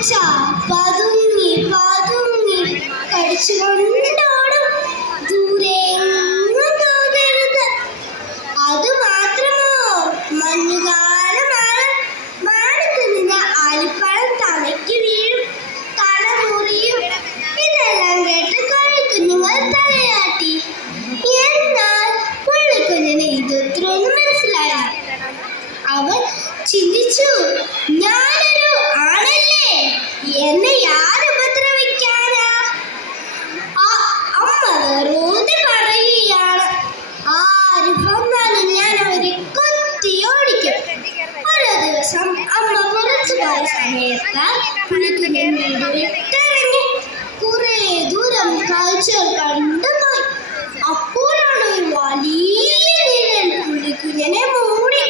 പൂച്ച പതുങ്ങി പതുങ്ങി കടിച്ചുകൊണ്ടോടും. ദൂരെങ്ങും പോകരുത്. അതുമാത്രമോ, മഞ്ഞുകാലമാണ്. മാനത്ത് നിന്ന് ആലിപ്പഴം തലയ്ക്ക് വീഴും, തല മുറിയും. ഇതെല്ലാം കേട്ട് കോഴിക്കുഞ്ഞുങ്ങൾ തലയാട്ടി. എന്നാൽ പുള്ളിക്കുഞ്ഞിന് ഇതൊന്നും മനസ്സിലായില്ല. അവൻ ചിന്തിച്ചു, ഞാനൊരു ആണല്ലേ, എന്നെ ആരുപദ്രവിക്കാനാ? അമ്മ വെറുതെ പറയുകയാണ്. ആര് വന്നാലും ഞാൻ അവരെ കൊത്തിയോടിക്കും. ഓരോ ദിവസം അമ്മ പുറത്തു പോയ സമയത്ത് പുള്ളിക്കുഞ്ഞൻ വീട് വിട്ടിറങ്ങി കുറെ ദൂരം കാഴ്ചകൾ കണ്ടുപോയി. അപ്പോഴാണ് ഒരു വലിയ നിഴൽ പുള്ളിക്കുഞ്ഞനെ മൂടി.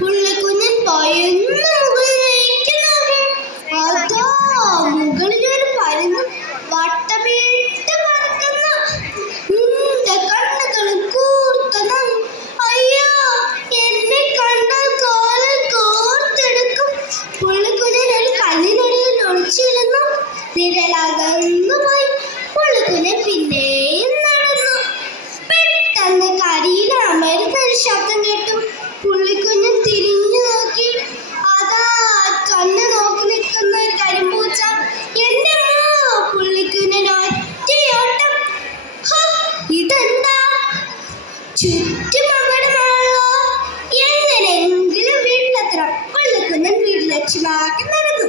പുള്ളിക്കുഞ്ഞൻ ഭയന്ന് മുകളിലേക്ക് നോക്കി. അതാ മുകളിൽ ഒരു പരുന്ന് വട്ടമിട്ട് പറക്കുന്നു. കണ്ണുകളും കൂർത്തതും. അയ്യോ, എന്നെ കണ്ടാൽ കാലിൽ കോർത്തെടുക്കും. പുള്ളിക്കുഞ്ഞൻ ഒരു കല്ലിനടിയിൽ ഒളിച്ചിരുന്നു. നിഴലകന്നു പോയി. പുള്ളിക്കുഞ്ഞൻ പിന്നെയും നടന്നു. പെട്ടെന്ന് കരിയിൽ അമരുന്നൊരു ശബ്ദം കേട്ടു. പുള്ളിക്കുഞ്ഞൻ തിരിഞ്ഞു നോക്കി. അതാ കണ്ണ് നോക്കി നിൽക്കുന്ന ഒരു കരിമ്പൂച്ച. എന്റെ പുള്ളിക്കുഞ്ഞൻ ഒറ്റയോട്ടം. ഇതെന്താ, ചുറ്റും അപകടമാണല്ലോ. എങ്ങനെയെങ്കിലും വീട്ടിലെത്തണം. പുള്ളിക്കുഞ്ഞൻ വീട് ലക്ഷ്യമാക്കി നടന്നു.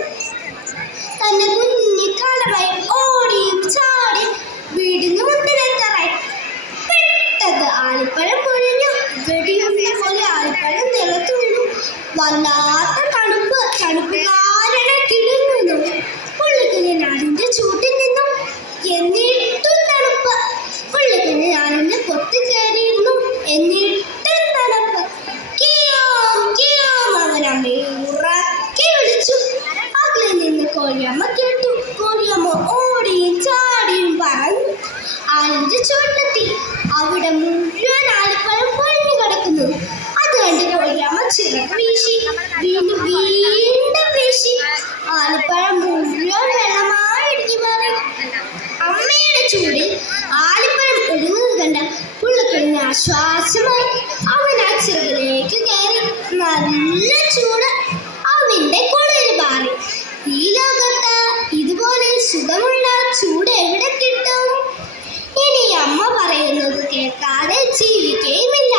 തന്റെ കുഞ്ഞിക്കാലമായി ഓടിയും ചാടിയും വീടിന് മുന്നിലെത്താറായി. പെട്ടെന്ന് ആലിപ്പഴം പൊഴിഞ്ഞു. വെടിയുണ്ട പോലെ ആലിപ്പഴം നിലത്തു വീണു. വല്ലാത്ത തണുപ്പ് കാരണം കിടന്നു. പുള്ളിക്കുഞ്ഞൻ അതിന്റെ ചൂട്ടിൽ നിന്നു. എന്നിട്ടും തണുപ്പ്. പുള്ളിക്കുഞ്ഞൻ അതിന്റെ പൊത്തി കയറിയിരുന്നു. എന്നിട്ടും തണുപ്പ്. കിയോം കിയോം അവൻ അമ്മയെ ഉറക്കെ വിളിച്ചു. അകലെ നിന്ന് കോഴിയമ്മ കേട്ടു. കോഴിയമ്മ ഓടിയും ചാടിയും പറന്നു ആലിന്റെ ചുവട്ടിലെത്തി. അവിടെ മുഴുവൻ ആലിപ്പഴം പൊഴിഞ്ഞു കിടക്കുന്നു. അത് കണ്ട് കോഴിയമ്മ ചിറക് വീശി. വീണ്ടും വീണ്ടും വീശി. ആലിപ്പഴം മുഴുവൻ വെള്ളമായി ഇടിഞ്ഞു മാറി. അമ്മയുടെ ചൂടിൽ ആലിപ്പഴം ഇടുന്നത് കണ്ട പുള്ളിക്കുഞ്ഞിന് ആശ്വാസമായി. അവൻ ആ ചിറകിലേക്ക് കയറി. നല്ല ചൂട്. അവന്റെ കുളിര് മാറി. ഈ ലോകത്ത് ഇതുപോലെ സുഖമുള്ള ചൂട് എവിടെ കിട്ടും? ഇനി അമ്മ പറയുന്നത് കേൾക്കാതെ ജീവിക്കുകയുമില്ല.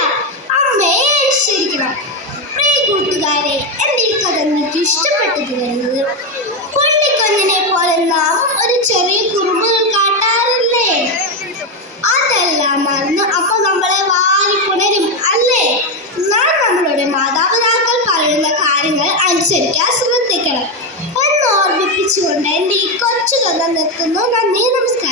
അമ്മയെ അനുസരിക്കണം. പ്രിയ കൂട്ടുകാരെ, എൻ്റെ ഈ കഥ നിങ്ങൾക്ക് ഇഷ്ടപ്പെട്ടു വരുന്നത് പുള്ളിക്കുഞ്ഞിനെ പോലെ നാം ഒരു ചെറിയ കുറുമ്പുകൾ കാട്ടാറില്ലേ? അതെല്ലാം മറന്ന് അമ്മ നമ്മളെ വാരിപ്പുണരും അല്ലേ? നാം നമ്മളുടെ മാതാപിതാക്കൾ പറയുന്ന കാര്യങ്ങൾ അനുസരിക്കാൻ ശ്രദ്ധിക്കണം എന്ന് ഓർമ്മിപ്പിച്ചുകൊണ്ട് എൻ്റെ ഈ കൊച്ചു കഥ നിർത്തുന്നു. നന്ദി, നമസ്കാരം.